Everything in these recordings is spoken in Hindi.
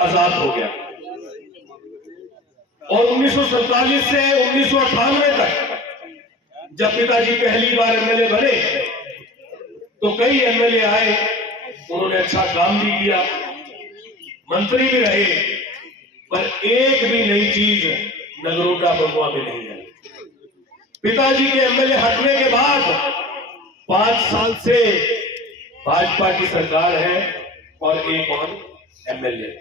आजाद हो गया। और 1947 से 1998 तक जब पिताजी पहली बार एमएलए बने तो कई एमएलए आए, उन्होंने अच्छा काम भी किया, मंत्री भी रहे, पर एक भी नई चीज नगरोटा बगुआ में नहीं आई। पिताजी के एमएलए हटने के बाद 5 साल से भाजपा की सरकार है और एक और एमएलए।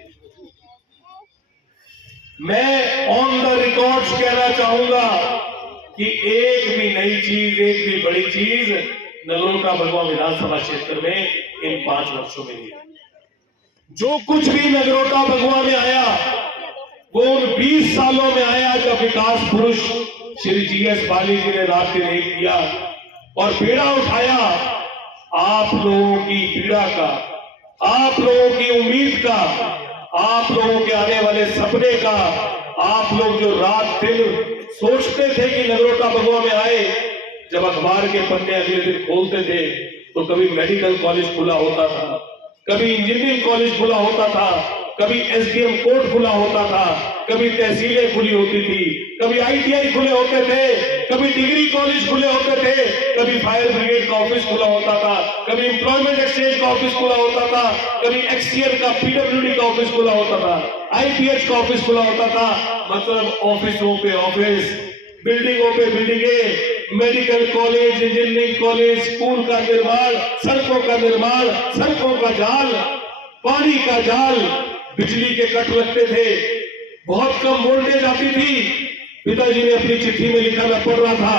मैं ऑन द रिकॉर्ड्स कहना चाहूंगा कि एक भी नई चीज, एक भी बड़ी चीज नगरोटा बगुआ विधानसभा क्षेत्र में इन 5 वर्षों में नहीं आई। जो कुछ भी नगरोटा बगुआ में आया वो उन 20 सालों में आया जब विकास पुरुष श्री जीएस बाली जी ने रात दिन एक किया और पीड़ा उठाया, आप लोगों की पीड़ा का, आप लोगों की उम्मीद का, आप लोगों के आने वाले सपने का। आप लोग जो रात दिन सोचते थे कि नगरोटा बगुआ में आए, जब अखबार के पन्ने अगले दिन खोलते थे तो कभी मेडिकल कॉलेज खुला होता था, कभी इंजीनियरिंग कॉलेज खुला होता था, कभी एसडीएम कोर्ट खुला होता था, कभी तहसीलें खुली होती थी, कभी आईटीआई खुले होते थे, कभी डिग्री कॉलेज खुले होते थे, कभी फायर ब्रिगेड का ऑफिस खुला होता था, कभी एम्प्लॉयमेंट एक्सचेंज का ऑफिस खुला होता था, कभी एक्ससीएल का, पीडब्ल्यूडी का ऑफिस खुला होता था, आईपीएच का ऑफिस खुला होता था। मतलब ऑफिसों पे ऑफिस, बिल्डिंगों पे बिल्डिंगें, medical college, engineering college, school का निर्माण, सड़कों का निर्माण, सड़कों का जाल, पानी का जाल, बिजली के कट लगते थे, बहुत कम वोल्टेज आती थी। पिताजी ने अपनी चिट्ठी में लिखा, मैं पढ़ रहा था,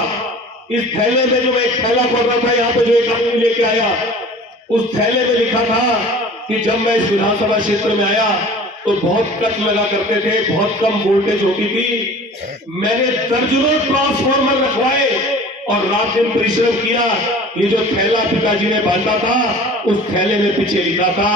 इस थैले में जो मैं एक थैला पढ़ रहा था, यहाँ पे जो एक आदमी लेके आया, उस थैले में लिखा था कि जब मैं इस विधानसभा क्षेत्र में आया तो बहुत कट लगा करते थे, बहुत कम वोल्टेज होती थी। मैंने दर्जनों ट्रांसफार्मर रखवाए और रात दिन परिश्रम किया। ये जो थैला पिताजी ने बांधा था, उस थैले में पीछे लिखा था,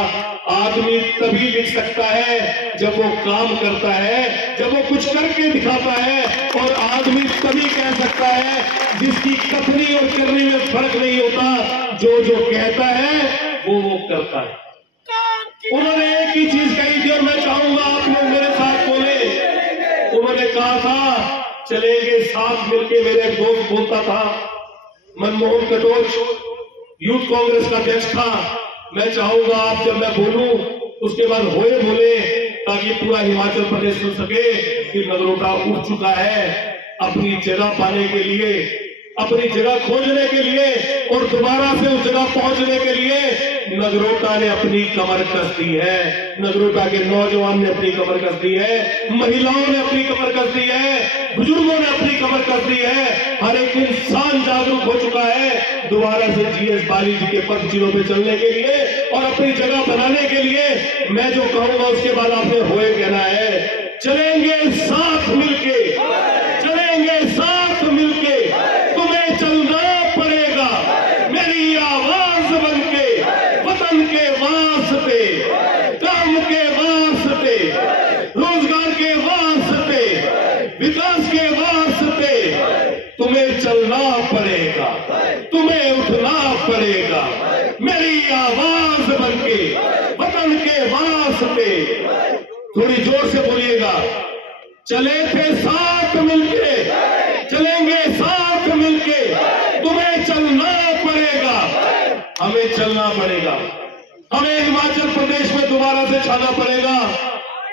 आदमी तभी लिख सकता है जब वो काम करता है, जब वो कुछ करके दिखाता है, और आदमी तभी कह सकता है जिसकी कथनी और करनी में फर्क नहीं होता, जो जो कहता है वो करता है। उन्होंने एक ही चीज कही थी और मैं चाहूंगा आप लोग मेरे साथ बोले। उन्होंने कहा था चलेंगे साथ मिलके। मेरे एक दोस्त बोलता था, मनमोहन कटोच यूथ कांग्रेस का अध्यक्ष था, मैं चाहूंगा आप जब मैं बोलूं उसके बाद होए बोले, ताकि पूरा हिमाचल प्रदेश सुन सके कि नगरोटा उठ चुका है अपनी जगह पाने के लिए, अपनी जगह खोजने के लिए और दोबारा से उस जगह पहुंचने के लिए। नगरोटा ने अपनी कमर कस दी है, नगरोटा के नौजवान ने अपनी कमर कस दी है, महिलाओं ने अपनी कमर कस दी है, बुजुर्गों ने अपनी कमर कस दी है। हर एक इंसान जागरूक हो चुका है दोबारा से जीएस बाली जी के पथ चिन्हों पे चलने के लिए और अपनी जगह बनाने के लिए। मैं जो कहूंगा उसके बाद आपने होए कहना है, चलेंगे साथ मिलके, चलेंगे साथ मिलके, तुम्हें चलना पड़ेगा मेरी आवाज बनके, वतन के वास्ते, काम के वास्ते, रोजगार के वास्ते, विकास के वास्ते तुम्हें चलना पड़ेगा, तुम्हें उठना पड़ेगा मेरी आवाज बनके, वतन के वास्ते। थोड़ी जोर से बोलिएगा, चले थे साथ मिलके, चलेंगे साथ मिलके, तुम्हें चलना पड़ेगा, हमें चलना पड़ेगा, हमें हिमाचल प्रदेश में दोबारा से छाना पड़ेगा।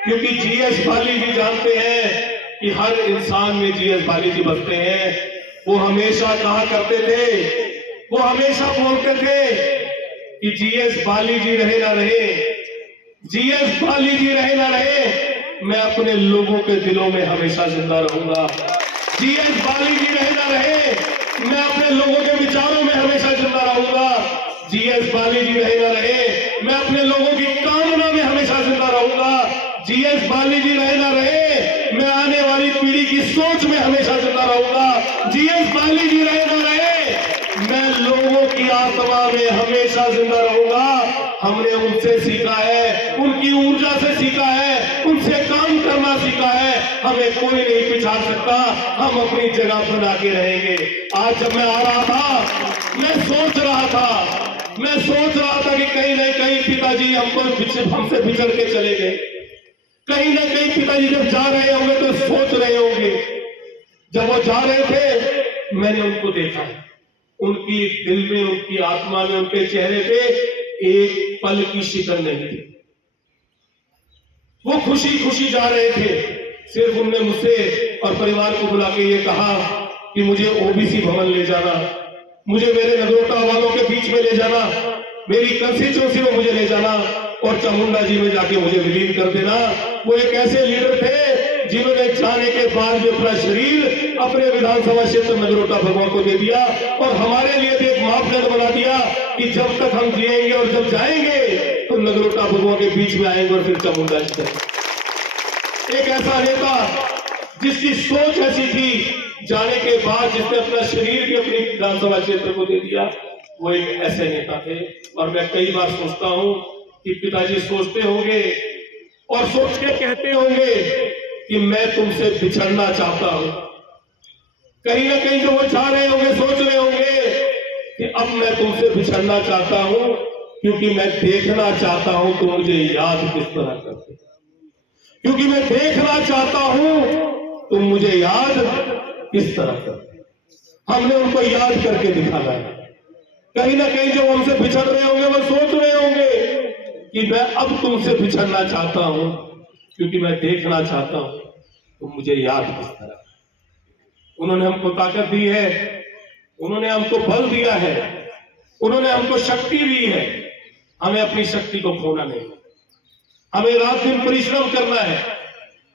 क्योंकि जीएस बाली जी जानते हैं कि हर इंसान में जीएस बाली जी बसते हैं। वो हमेशा कहा करते थे, वो हमेशा बोलते थे कि जीएस बाली जी रहे ना रहे, जीएस बाली जी रहे ना रहे, मैं अपने लोगों के दिलों में हमेशा जिंदा रहूंगा। जीएस बाली जी रहे ना रहे, मैं अपने लोगों के विचारों में हमेशा जिंदा रहूंगा। जीएस बाली जी रहे ना रहे, मैं अपने लोगों की कामना में हमेशा जिंदा रहूंगा। जीएस बाली जी रहे ना रहे, मैं आने वाली पीढ़ी की सोच में हमेशा जिंदा रहूंगा। जीएस बाली जी रहे ना रहे, मैं लोगों की आत्मा में हमेशा जिंदा रहूंगा। हमने उनसे सीखा है, उनकी ऊर्जा से सीखा है, उनसे काम करना सीखा है। हमें कोई नहीं पिछाड़ सकता, हम अपनी जगह बना के रहेंगे। आज जब मैं आ रहा था, मैं सोच रहा था कि कहीं न कहीं पिताजी हमसे बिछड़ के चले गए। कहीं ना कहीं पिताजी जब जा रहे होंगे तो सोच रहे होंगे, जब वो जा रहे थे मैंने उनको देखा है, उनकी दिल में, उनकी आत्मा में, उनके चेहरे पे एक पल की शिकन नहीं थी। वो खुशी खुशी जा रहे थे। सिर्फ उनने मुझसे और परिवार को बुला के ये कहा कि मुझे ओबीसी भवन ले जाना, मुझे मेरे नगरोटा वालों के बीच में ले जाना, मेरी कंस्टिट्यूंसी में मुझे ले जाना और चामुंडा जी में जाके मुझे विलीन कर देना। वो एक ऐसे लीडर थे जिन्होंने जाने के बाद भी अपना शरीर अपने विधानसभा क्षेत्र नगरोटा भगवान को दे दिया और हमारे लिए भी एक मापदंड बना दिया कि जब तक हम जिएंगे और जब जाएंगे तो नगरोटा भगवान के बीच में आएंगे और फिर चामुंडा जी करेंगे। एक ऐसा नेता जिसकी सोच ऐसी थी, जाने के बाद जिसने अपना शरीर भी अपने विधानसभा क्षेत्र को दे दिया, वो एक ऐसे नेता थे। और मैं कई बार सोचता हूं कि पिताजी सोचते होंगे और सोच के कहते होंगे कि मैं तुमसे बिछड़ना चाहता हूं। कहीं ना कहीं जो वो चाह रहे होंगे, सोच रहे होंगे कि अब मैं तुमसे बिछड़ना चाहता हूं क्योंकि मैं देखना चाहता हूं तुम मुझे याद किस तरह करते, क्योंकि मैं देखना चाहता हूं तुम मुझे याद किस तरह करते। हमने उनको याद करके दिखाना है। कहीं ना कहीं जो हमसे बिछड़ रहे होंगे वो सोच रहे होंगे कि मैं अब तुमसे बिछड़ना चाहता हूं क्योंकि मैं देखना चाहता हूं तुम मुझे याद किस तरह। उन्होंने हमको ताकत दी है, उन्होंने हमको बल दिया है, उन्होंने हमको शक्ति दी है। हमें अपनी शक्ति को खोना नहीं, हमें रात दिन परिश्रम करना है,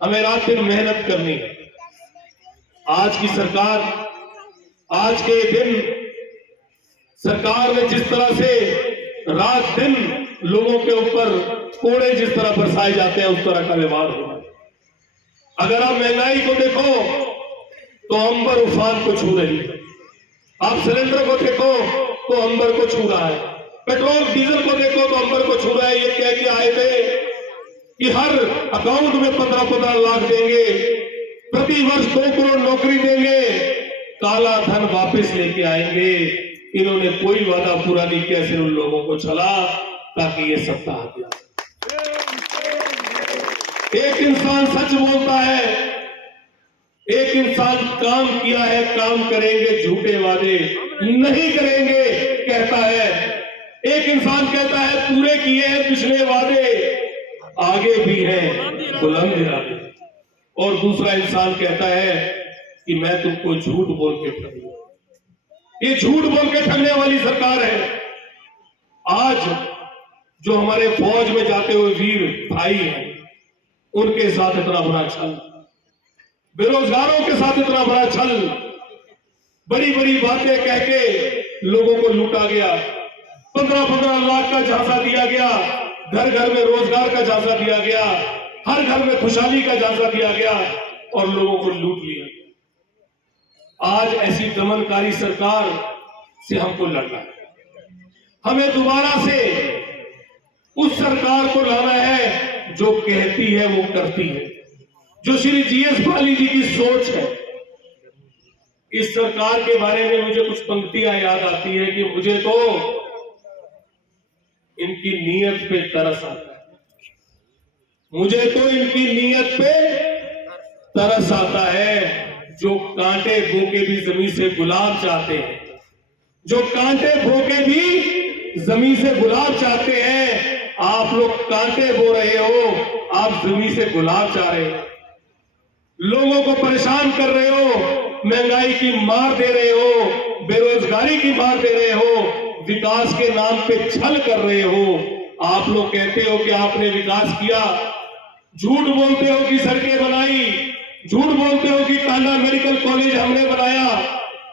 हमें रात दिन मेहनत करनी है। आज की सरकार, आज के दिन सरकार ने जिस तरह से रात दिन लोगों के ऊपर कोड़े जिस तरह बरसाए जाते हैं उस तरह का व्यवहार हो रहा है। अगर आप महंगाई को देखो तो अंबर उफान को छू रही है, आप सिलेंडर को देखो तो अंबर को छू रहा है, पेट्रोल डीजल को देखो तो अंबर को छू रहा है। ये कह के आए थे कि हर अकाउंट में 15-15 लाख देंगे, प्रति वर्ष 2 करोड़ नौकरी देंगे, काला धन वापस लेके आएंगे। इन्होंने कोई वादा पूरा नहीं किया, सिर्फ उन लोगों को चला ताकि ये सत्ता आ गया। एक इंसान सच बोलता है, एक इंसान काम किया है, काम करेंगे, झूठे वादे नहीं करेंगे कहता है। एक इंसान कहता है पूरे किए हैं पिछले वादे, आगे भी हैं बुलंद इरादे। और दूसरा इंसान कहता है कि मैं तुमको झूठ बोल के ठगूंगा। ये झूठ बोल के ठगने वाली सरकार है। आज जो हमारे फौज में जाते हुए वीर भाई हैं, उनके साथ इतना बड़ा छल, बेरोजगारों के साथ इतना बड़ा छल, बड़ी बड़ी बातें कह के लोगों को लूटा गया, 15-15 लाख का झांसा दिया गया, घर घर में रोजगार का झांसा दिया गया, हर घर में खुशहाली का झांसा दिया गया और लोगों को लूट लिया। आज ऐसी दमनकारी सरकार से हमको लड़ना है। हमें दोबारा से उस सरकार को लाना है जो कहती है वो करती है, जो श्री जीएस पाली जी की सोच है। इस सरकार के बारे में मुझे कुछ पंक्तियां याद आती है कि मुझे तो इनकी नीयत पे तरस आता है, मुझे तो इनकी नीयत पे तरस आता है। जो कांटे बो के भी जमीन से गुलाब चाहते हैं, जो कांटे बो के भी जमीन से गुलाब चाहते हैं, आप लोग कांटे बो रहे हो, आप जमीन से गुलाब चाह रहे हो, लोगों को परेशान कर रहे हो, महंगाई की मार दे रहे हो, बेरोजगारी की मार दे रहे हो, विकास के नाम पे छल कर रहे हो। आप लोग कहते हो कि आपने विकास किया, झूठ बोलते हो कि सड़कें बनाई, झूठ बोलते हो कि टांडा मेडिकल कॉलेज हमने बनाया,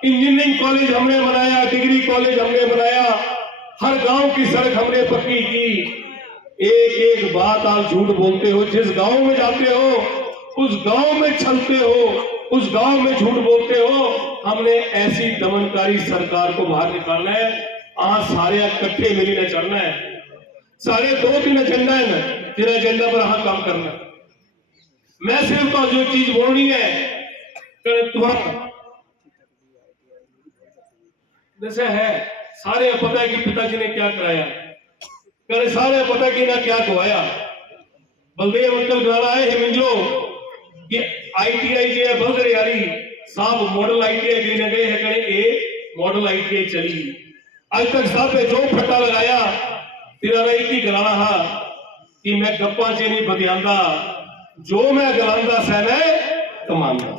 इंजीनियरिंग कॉलेज हमने बनाया, डिग्री कॉलेज हमने बनाया, हर गांव की सड़क हमने पक्की की। एक एक बात आप झूठ बोलते हो। जिस गांव में जाते हो उस गांव में छलते हो, उस गांव में झूठ बोलते हो। हमने ऐसी दमनकारी सरकार को बाहर निकालना है। आज सारे इकट्ठे मिली न चढ़ना है, सारे 2-3 एजेंडा है ना, जिन एजेंडा पर हाँ काम करना है। मैं सिर्फ तो जो चीज बोलनी है जैसे है, सारे पता है कि पिताजी ने क्या कराया, सारे पता है कि ना क्या गवाया। बलदेव अंकल गल आए है मिंजो कि ITI जो है बलदरे यारी साहब मॉडल ITI देने गए हैं कहीं ए मॉडल ITI चली आज तक साहब जो फटा लगाया तेरा एक ही गलाना हा कि मैं गप्पा च नहीं बतियांदा जो मैं गलांदा सै मैं कमांदा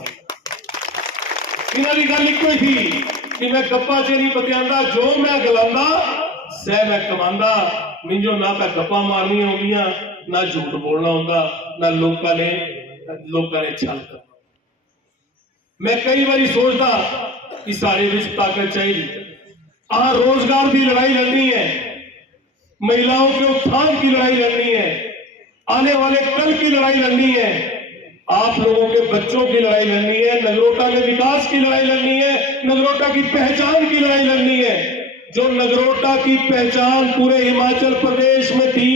इन्हां दी गल इक्को ही थी कि मैं गप्पा च नहीं बतियांदा जो मैं गलांदा सै मैं कमांदा मिंजो ना तो गप्पा मारनियां होंदियां ना झूठ बोलना होंदा ना लोगों ने छल करना। मैं कई बार सोचता कि सारे विच ताकत चाहिए रोजगार की लड़ाई लड़नी है महिलाओं के उत्थान की लड़ाई लड़नी है आने वाले कल की लड़ाई लड़नी है आप लोगों के बच्चों की लड़ाई लड़नी है नगरोटा में विकास की लड़ाई लड़नी है नगरोटा की पहचान की लड़ाई लड़नी है जो नगरोटा की पहचान पूरे हिमाचल प्रदेश में थी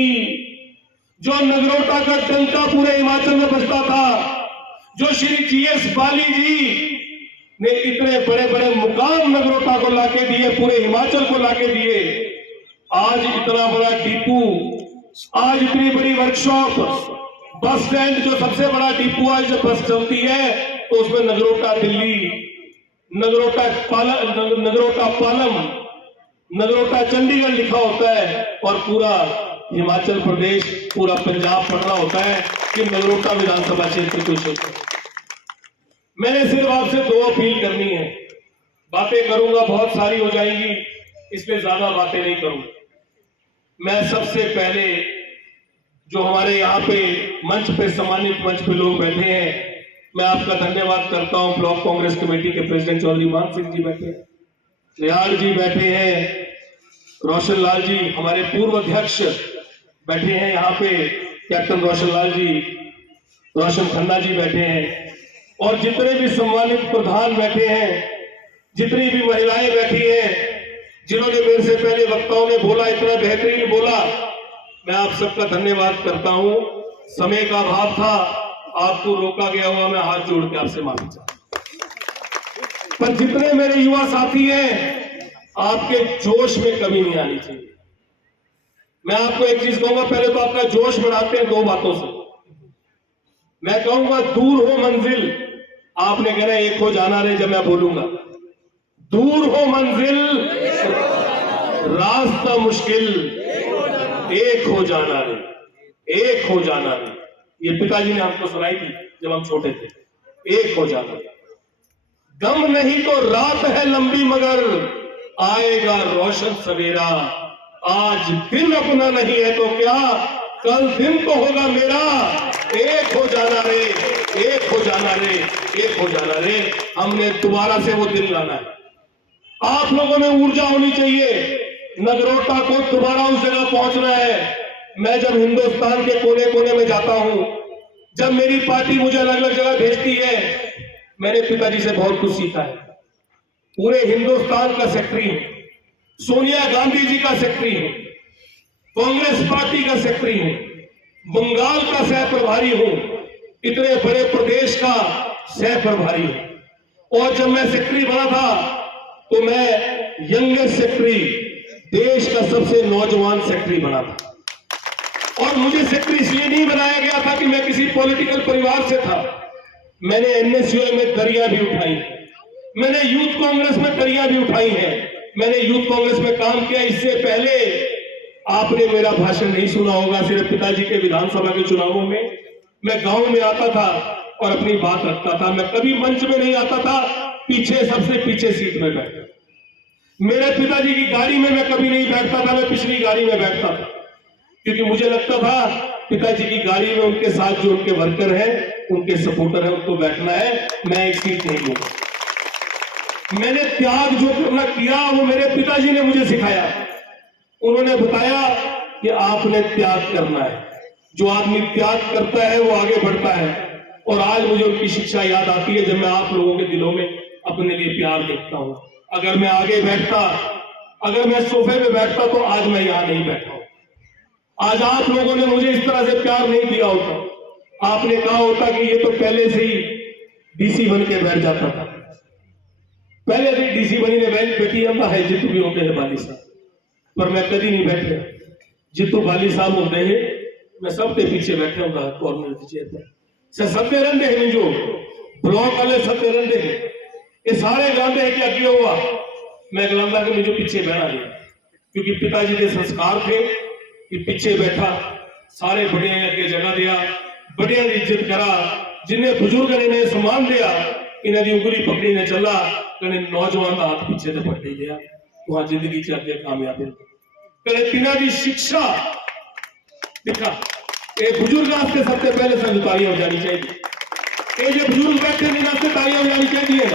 जो नगरोटा का डंका पूरे हिमाचल में बजता था जो श्री GS बाली जी ने इतने बड़े बड़े मुकाम नगरोटा को लाके दिए पूरे हिमाचल को लाके दिए आज इतना बड़ा डिपू आज इतनी बड़ी वर्कशॉप बस स्टैंड जो सबसे बड़ा डिपू आज जो बस चलती है तो उसमें नगरोटा दिल्ली नगरोटा पालम नगरोटा चंडीगढ़ लिखा होता है और पूरा हिमाचल प्रदेश पूरा पंजाब पढ़ रहा होता है कि नगरोटा विधानसभा क्षेत्र को क्षेत्र। मैंने सिर्फ आपसे 2 अपील करनी है बातें करूंगा बहुत सारी हो जाएंगी इसमें ज्यादा बातें नहीं करूंगा। मैं सबसे पहले जो हमारे यहाँ पे मंच पे सम्मानित मंच पे लोग बैठे हैं मैं आपका धन्यवाद करता हूं। ब्लॉक कांग्रेस कमेटी के प्रेसिडेंट चौधरी मान सिंह जी बैठे हैं रियाड़ जी बैठे हैं रोशन लाल जी हमारे पूर्व अध्यक्ष बैठे हैं यहाँ पे कैप्टन रोशन लाल जी रोशन खन्ना जी बैठे हैं और जितने भी सम्मानित प्रधान बैठे हैं जितनी भी महिलाएं बैठी हैं जिन्होंने मेरे से पहले वक्ताओं ने बोला इतना बेहतरीन बोला मैं आप सबका धन्यवाद करता हूं। समय का अभाव था आपको रोका गया हुआ मैं हाथ जोड़ के आपसे माफी चाहता हूं पर जितने मेरे युवा साथी हैं आपके जोश में कमी नहीं आनी चाहिए। मैं आपको एक चीज कहूंगा पहले तो आपका जोश बढ़ाते हैं 2 बातों से। मैं कहूंगा दूर हो मंजिल आपने कहना एक हो जाना रे जब मैं बोलूंगा दूर हो मंजिल रास्ता मुश्किल एक हो जाना रे एक हो जाना रे ये पिताजी ने हमको सुनाई थी जब हम छोटे थे एक हो जाना रे। गम नहीं तो रात है लंबी मगर आएगा रोशन सवेरा आज दिन अपना नहीं है तो क्या कल दिन तो होगा मेरा एक हो जाना रे एक हो जाना रे एक हो जाना रे। हमने दोबारा से वो दिन लाना है आप लोगों में ऊर्जा होनी चाहिए नगरोटा को दोबारा उस जगह पहुंचना है। मैं जब हिंदुस्तान के कोने कोने में जाता हूं जब मेरी पार्टी मुझे अलग अलग जगह भेजती है मैंने पिताजी से बहुत कुछ सीखा है। पूरे हिंदुस्तान का सेक्रेटरी हूं सोनिया गांधी जी का सेक्रेटरी हूं कांग्रेस पार्टी का सेक्रेटरी हूं बंगाल का सह प्रभारी हूं इतने बड़े प्रदेश का सह प्रभारी हूं और जब मैं सेक्रेटरी बना था तो मैं यंगेस्ट सेक्रेटरी देश का सबसे नौजवान सेक्रेटरी बना था और मुझे सेक्रेटरी इसलिए नहीं बनाया गया था कि मैं किसी पॉलिटिकल परिवार से था। मैंने NSUI में दरिया भी उठाई मैंने यूथ कांग्रेस में दरिया भी उठाई है मैंने यूथ कांग्रेस में काम किया। इससे पहले आपने मेरा भाषण नहीं सुना होगा सिर्फ पिताजी के विधानसभा के चुनावों में मैं गांव में आता था और अपनी बात रखता था। मैं कभी मंच में नहीं आता था पीछे सबसे पीछे सीट में बैठता मेरे पिताजी की गाड़ी में मैं कभी नहीं बैठता था मैं पिछली गाड़ी में बैठता था क्योंकि मुझे लगता था पिताजी की गाड़ी में उनके साथ जो उनके वर्कर हैं उनके सपोर्टर हैं उनको बैठना है मैं एक सीट नहीं लूंगा। मैंने त्याग जो करना किया वो मेरे पिताजी ने मुझे सिखाया। उन्होंने बताया कि आपने त्याग करना है जो आदमी त्याग करता है वो आगे बढ़ता है और आज मुझे उनकी शिक्षा याद आती है जब मैं आप लोगों के दिलों में अपने लिए प्यार देखता हूं। अगर मैं आगे बैठता अगर मैं सोफे में बैठता तो आज मैं यहां नहीं बैठा हूं। आज आप लोगों ने मुझे इस तरह से प्यार नहीं दिया होता आपने कहा होता कि ये तो पहले से ही डीसी बन के बैठ जाता था। पहले से डीसी बनी ने बेटी हम है जितू भी होते हैं बाली साहब पर मैं कभी नहीं बैठे जितू बाली साहब होते हैं मैं सबके पीछे बैठा हूँ कॉर्नर की चेयर पर से सत्य रंधे हैं जो ब्लॉक वाले सत्य रंधे हैं ये सारे गलांदे हैं कि अगे हुआ मैं गलांदा के मुझे पीछे बहना लिया क्योंकि पिताजी के संस्कार थे कि पीछे बैठा सारे बड़े अगे जगह दिया बड़िया की इज्जत करा जिन्हें बुजुर्ग ने इन्हें सम्मान दिया इन्हें दी उंगली पकड़ी ने चला कने नौजवान का हाथ पीछे तो पकड़ लिया वहां जिंदगी च अगे कामयाबी कने तिना दी शिक्षा देखा ये बुजुर्ग वास्ते सबसे पहले सन तालियां बजानी चाहिए ये जो बुजुर्ग बैठे ने वास्ते तालियां बजानी चाहिए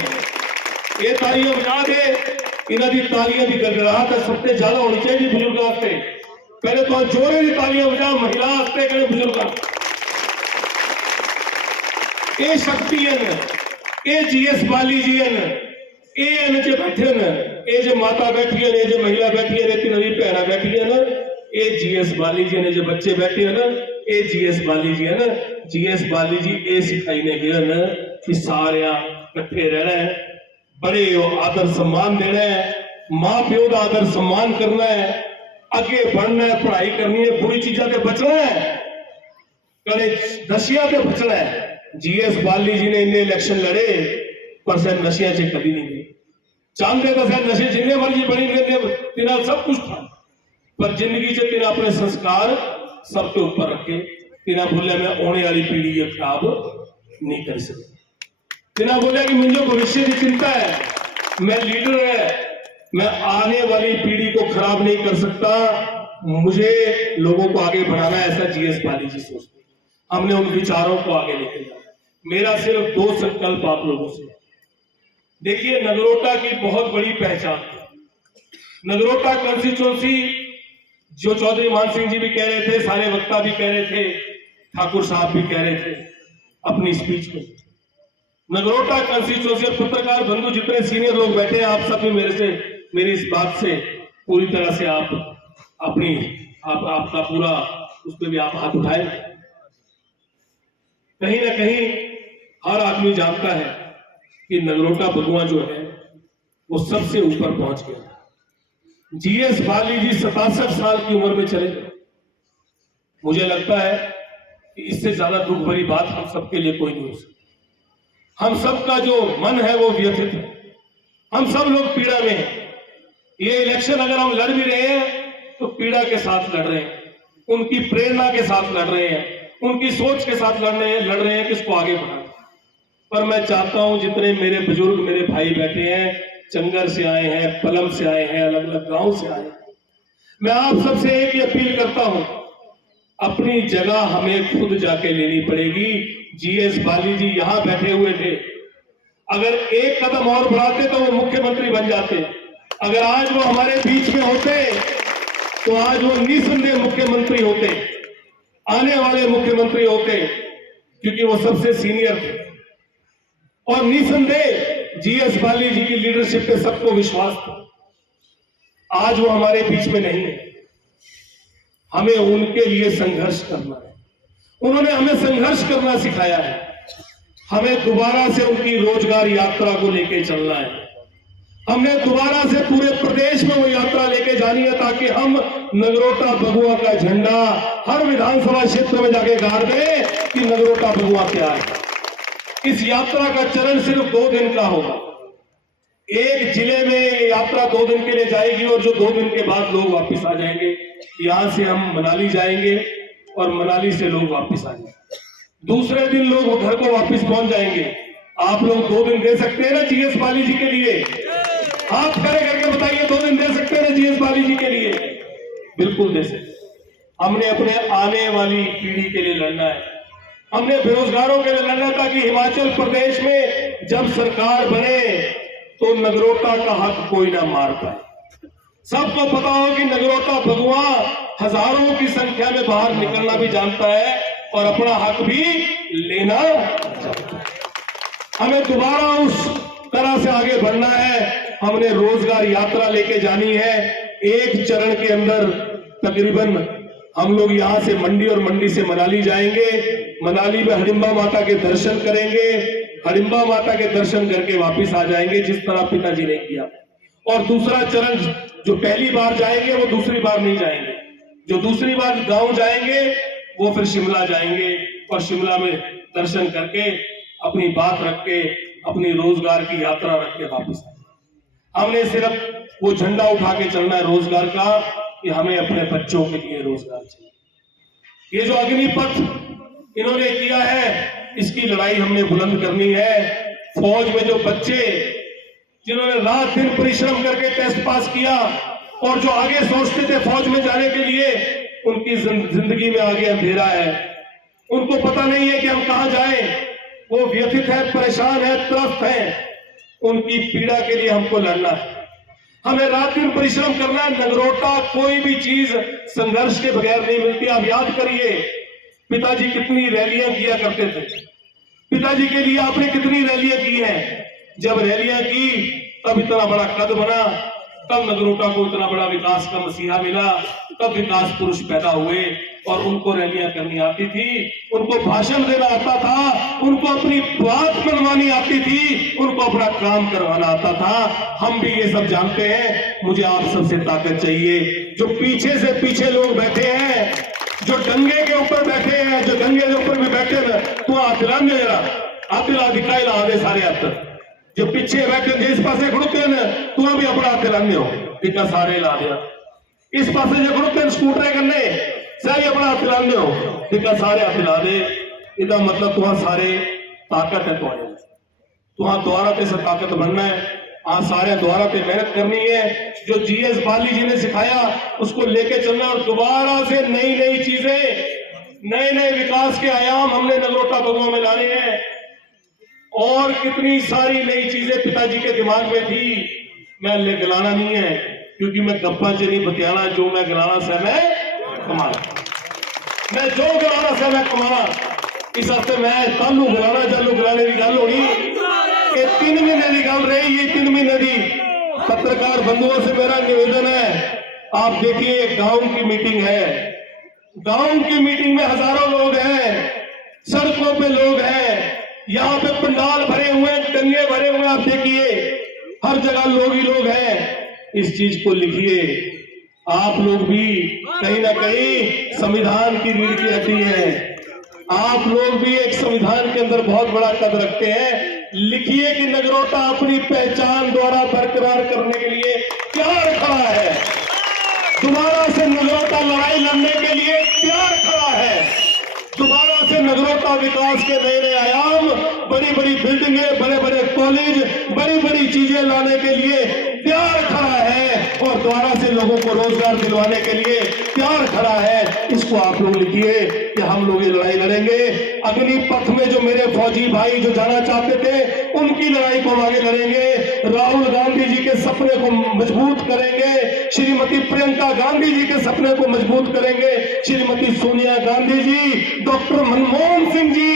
ये तालियां बजा दे इन्हां दी तालियां दी गड़गड़ाहट सबसे ज्यादा होनी चाहिए बुजुर्ग वास्ते पहले तो जोरे दी तालियां बजा महिला वास्ते कने बुजुर्ग ये शक्ति है ये जीएस बाली जी है ये जो बैठे न ये जो माता बैठी है ये जो महिला बैठी है तीन भैन बैठी है ना ये जीएस बाली जी ने जो बच्चे बैठे हैं ना ये जीएस बाली जी है ना जीएस बाली जी ये सिखाई ने गए न कि सारे इकट्ठे रहना है बड़े आदर सम्मान देना है मां प्यो का आदर सम्मान करना है अगे बढ़ना है पढ़ाई करनी है बुरी चीजों से बचना है कड़े नशिया से बचना है जीएस बाली जी ने इन्ने इलेक्शन लड़े पर सर नशिया से कभी नहीं गए चाहते तो सर नशे जिन्ने मर्जी बनी तिना सब कुछ था पर जिंदगी से तिना अपने संस्कार सबके ऊपर रखे तिना बोलिया मैं आने वाली पीढ़ी ये खराब नहीं कर सकता तिना बोलिया कि मुझे भविष्य की चिंता है मैं लीडर है मैं आने वाली पीढ़ी को खराब नहीं कर सकता मुझे लोगों को आगे बढ़ाना है ऐसा जीएस बाली जी सोचते हमने उन विचारों को आगे लेके जाना मेरा सिर्फ दो संकल्प आप लोगों से देखिए नगरोटा की बहुत बड़ी पहचान है नगरोटा कॉन्स्टिट्यूंसी जो चौधरी मान सिंह जी भी कह रहे थे सारे वक्ता भी कह रहे थे ठाकुर साहब भी कह रहे थे अपनी स्पीच में नगरोटा कॉन्स्टिट्यूंसी और पत्रकार बंधु जितने सीनियर लोग बैठे हैं आप सब भी मेरी इस बात से पूरी तरह से आप अपनी आपका पूरा उस पर भी आप हाथ उठाए कहीं ना कहीं हर आदमी जानता है कि नगरोटा बगुआ जो है वो सबसे ऊपर पहुंच गया जीएस बाली जी 67 साल की उम्र में चले गए मुझे लगता है कि इससे ज्यादा दुख भरी बात हम सबके लिए कोई नहीं हो सकती हम सबका जो मन है वो व्यथित है हम सब लोग पीड़ा में हैं ये इलेक्शन अगर हम लड़ भी रहे हैं तो पीड़ा के साथ लड़ रहे हैं उनकी प्रेरणा के साथ लड़ रहे हैं उनकी सोच के साथ लड़ रहे हैं किसको आगे बढ़ाना पर मैं चाहता हूं जितने मेरे बुजुर्ग मेरे भाई बैठे हैं चंगर से आए हैं पलम से आए हैं अलग अलग गांव से आए हैं मैं आप सबसे एक ही अपील करता हूं अपनी जगह हमें खुद जाके लेनी पड़ेगी जीएस बाली जी यहां बैठे हुए थे अगर एक कदम और बढ़ाते तो वो मुख्यमंत्री बन जाते अगर आज वो हमारे बीच में होते तो आज वो निसंदेह मुख्यमंत्री होते आने वाले मुख्यमंत्री होते क्योंकि वो सबसे सीनियर थे और निसंदेह जीएस बाली जी की लीडरशिप पे सबको विश्वास था आज वो हमारे बीच में नहीं है हमें उनके लिए संघर्ष करना है उन्होंने हमें संघर्ष करना सिखाया है हमें दोबारा से उनकी रोजगार यात्रा को लेके चलना है हमने दोबारा से पूरे प्रदेश में वो यात्रा लेके जानी है ताकि हम नगरोटा बगुआ का झंडा हर विधानसभा क्षेत्र में जाके गाड़ दें कि नगरोटा बगुआ क्या है इस यात्रा का चरण सिर्फ 2 दिन का होगा एक जिले में यात्रा 2 दिन के लिए जाएगी और जो 2 दिन के बाद लोग वापस आ जाएंगे यहां से हम मनाली जाएंगे और मनाली से लोग वापस आ जाएंगे दूसरे दिन लोग घर को वापस पहुंच जाएंगे आप लोग 2 दिन दे सकते हैं ना जीएस बाली जी के लिए हाथ खड़े करके बताइए 2 दिन दे सकते हैं ना जीएस बाली जी के लिए बिल्कुल दे सकते हमने अपने आने वाली पीढ़ी के लिए लड़ना है हमने बेरोजगारों के लिए लड़ना था कि हिमाचल प्रदेश में जब सरकार बने तो नगरोटा का हक कोई ना मार पाए सबको पता हो कि नगरोटा बगुआ हजारों की संख्या में बाहर निकलना भी जानता है और अपना हक भी लेना जानता है हमें दोबारा उस तरह से आगे बढ़ना है हमने रोजगार यात्रा लेके जानी है एक चरण के अंदर तकरीबन हम लोग यहां से मंडी और मंडी से मनाली जाएंगे मनाली में हडिम्बा माता के दर्शन करेंगे हडिम्बा माता के दर्शन करके वापस आ जाएंगे जिस तरह पिताजी ने किया और दूसरा चरण जो पहली बार जाएंगे वो दूसरी बार नहीं जाएंगे जो दूसरी बार गांव जाएंगे वो फिर शिमला जाएंगे और शिमला में दर्शन करके अपनी बात रख के अपनी रोजगार की यात्रा रख के वापस आएंगे। हमने सिर्फ वो झंडा उठा के चलना है रोजगार का कि हमें अपने बच्चों के लिए रोजगार चाहिए। ये जो अग्निपथ इन्होंने किया है इसकी लड़ाई हमने बुलंद करनी है। फौज में जो बच्चे जिन्होंने रात दिन परिश्रम करके टेस्ट पास किया और जो आगे सोचते थे फौज में जाने के लिए, उनकी जिंदगी में आगे अंधेरा है। उनको पता नहीं है कि हम कहां जाएं। वो व्यथित है, परेशान है, त्रस्त है। उनकी पीड़ा के लिए हमको लड़ना है। हमें रात दिन परिश्रम करना है। नगरोटा कोई भी चीज संघर्ष के बगैर नहीं मिलती। आप याद करिए पिताजी कितनी रैलियां किया करते थे। पिताजी के लिए आपने कितनी रैलियां की हैं। जब रैलियां की तब इतना बड़ा कद बना, तब नगरोटा को इतना बड़ा विकास का मसीहा मिला, तब विकास पुरुष पैदा हुए और उनको रैलियां करनी आती थी, उनको भाषण देना आता था, उनको अपनी बात मनवानी आती थी, उनको अपना काम करवाना आता था। हम भी ये सब जानते हैं। मुझे आप सबसे ताकत चाहिए। जो पीछे से पीछे लोग बैठे हैं, जो डंगे के ऊपर बैठे हैं, जो डंगे के ऊपर भी बैठे हैं, तो आतिलाने जरा आतिला दिखाई ला दे सारे हाथ। जो पीछे बैठे जिस पासे खड़ोते हैं तू भी अपना आतिलाने हो इतना सारे ला दिया। इस पासे जो खड़ोते स्कूटर करने सही अपना आतिलाने हो इतना सारे आतिला दे। इतना मतलब तुहां सारे ताकत है, तुहां द्वारा पे से ताकत बनना है। आज सारे द्वारा पे मेहनत करनी है। जो जीएस बाली जी ने सिखाया उसको लेके चलना और दोबारा से नई नई चीजें, नए नए विकास के आयाम हमने नगरोटा बगुआ में लाने हैं। और कितनी सारी नई चीजें पिताजी के दिमाग में थी। मैं ले गलाना नहीं है क्योंकि मैं गप्पा से नहीं बतियाना। जो मैं गलाना से मैं कमाना, मैं जो गलाना से मैं कमाना। इस हफ्ते मैं तालू गलाना चालू गलाने की गल होनी। ये 3 महीने की गल रही। ये 3 महीने की पत्रकार बंधुओं से मेरा निवेदन है, आप देखिए गांव की मीटिंग है। गांव की मीटिंग में हजारों लोग हैं, सड़कों पे लोग हैं, यहाँ पे पंडाल भरे हुए, डंगे भरे हुए। आप देखिए हर जगह लोग ही लोग हैं। इस चीज को लिखिए। आप लोग भी कहीं ना कहीं संविधान की रीढ़ की हड्डी है। आप लोग भी एक संविधान के अंदर बहुत बड़ा कद रखते हैं। लिखिए कि नगरोटा अपनी पहचान द्वारा बरकरार करने के लिए तैयार खड़ा है। दोबारा से नगरोटा लड़ाई लड़ने के लिए तैयार खड़ा है। दोबारा से नगरोटा विकास के नए नए आयाम, बड़ी बड़ी बिल्डिंगें, बड़े बड़े कॉलेज, बड़ी बड़ी चीजें लाने के लिए तैयार खड़ा है और दोबारा से लोगों को रोजगार दिलवाने के लिए तैयार खड़ा है। इसको आप लोग लिखिए कि हम लोग ये लड़ाई लड़ेंगे। अग्निपथ में जो मेरे फौजी भाई जो जाना चाहते थे उनकी लड़ाई को आगे लड़ेंगे। राहुल गांधी जी के सपने को मजबूत करेंगे। श्रीमती प्रियंका गांधी जी के सपने को मजबूत करेंगे। श्रीमती सोनिया गांधी जी, डॉक्टर मनमोहन सिंह जी,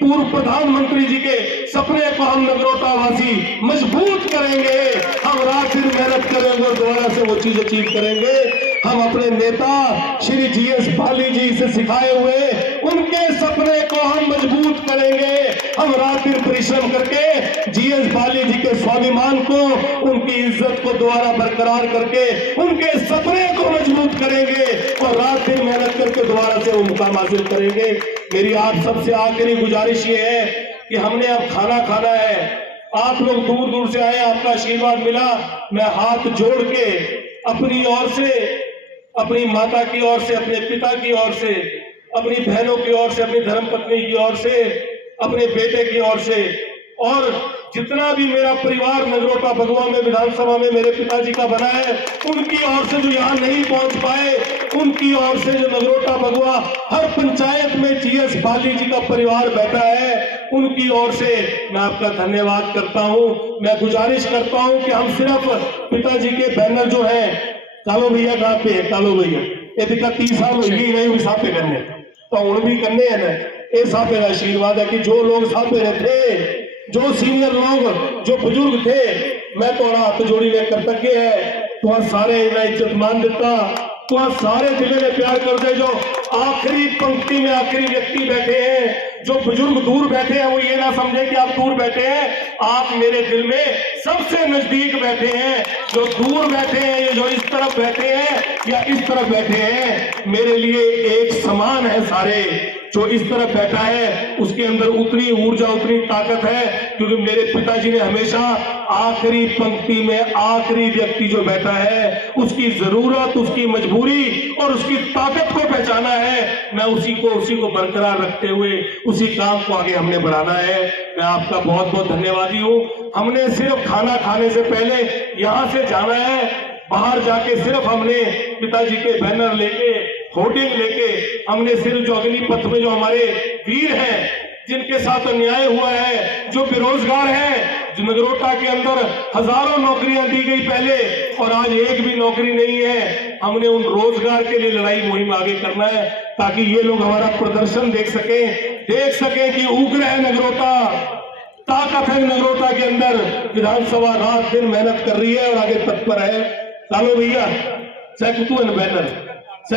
पूर्व प्रधानमंत्री जी के सपने को हम नगरोटा वासी मजबूत करेंगे। हम रात दिन मेहनत करेंगे और दोबारा से वो चीज अचीव करेंगे। हम अपने नेता श्री जीएस बाली जी से सिखाए हुए उनके सपने को हम मजबूत करेंगे। हम रात दिन परिश्रम करके जीएस बाली जी के स्वाभिमान को, उनकी इज्जत को दोबारा बरकरार करके उनके सपने को मजबूत करेंगे और रात दिन मेहनत करके दोबारा से वो मुकाम हासिल करेंगे। मेरी आप सबसे आखिरी गुजारिश ये है कि हमने अब खाना खाना है। आप लोग दूर दूर से आए, आपका आशीर्वाद मिला। मैं हाथ जोड़ के अपनी ओर से, अपनी माता की ओर से, अपने पिता की ओर से, अपनी बहनों की ओर से, अपनी धर्मपत्नी की ओर से, अपने बेटे की ओर से और जितना भी मेरा परिवार नगरोटा बगुआ में विधानसभा में मेरे पिताजी का बना है, उनकी ओर से जो यहाँ नहीं पहुंच पाए, उनकी ओर से जो नगरोटा बगुआ हर पंचायत में जीएस बाली जी का परिवार बैठा है, उनकी ओर से मैं आपका धन्यवाद करता हूं। मैं गुजारिश करता हूं कि हम सिर्फ पिताजी के बैनर जो है, कालो भैया कहाँ पे है, कालो भैया ये दिक्कत 30 साल होगी नहीं भी साफे करने तो हूं भी करने है ना। ये साफे का आशीर्वाद है कि जो लोग साफे थे, जो सीनियर लोग, जो बुजुर्ग थे, मैं थोड़ा हाथ जोड़ी में कृतज्ञ है। तुम सारे इज्जत मान देता, तुम सारे दिल में प्यार कर दे। जो आखिरी पंक्ति में आखिरी व्यक्ति बैठे हैं जो बुजुर्ग दूर बैठे हैं वो ये ना समझे कि आप दूर बैठे हैं, आप मेरे दिल में सबसे नजदीक बैठे हैं। जो दूर बैठे हैं, ये जो इस तरफ बैठे हैं या इस तरफ बैठे हैं, मेरे लिए एक समान है सारे। जो इस तरफ बैठा है उसके अंदर उतनी ऊर्जा, उतनी ताकत है, क्योंकि मेरे पिताजी ने हमेशा आखिरी पंक्ति में आखिरी व्यक्ति जो बैठा है उसकी जरूरत, उसकी मजबूरी और उसकी ताकत को पहचाना है। मैं उसी को बरकरार रखते हुए उसी काम को आगे हमने बढ़ाना है। मैं आपका बहुत बहुत धन्यवादी हूँ। हमने सिर्फ खाना खाने से पहले यहाँ से जाना है, बाहर जाके सिर्फ हमने पिताजी के बैनर लेके, होर्डिंग लेके, हमने सिर्फ जो अग्निपथ में जो हमारे वीर हैं जिनके साथ अन्याय हुआ है, जो बेरोजगार हैं, जो नगरोटा के अंदर हजारों नौकरियां दी गई पहले और आज एक भी नौकरी नहीं है, हमने उन रोजगार के लिए लड़ाई मुहिम आगे करना है ताकि ये लोग हमारा प्रदर्शन देख सकें कि उग्र है नगरोटा, ताकत है नगरोटा के अंदर। विधानसभा रात दिन मेहनत कर रही है और आगे तत्पर है। चलो भैया, चेक टू एंड बैनर।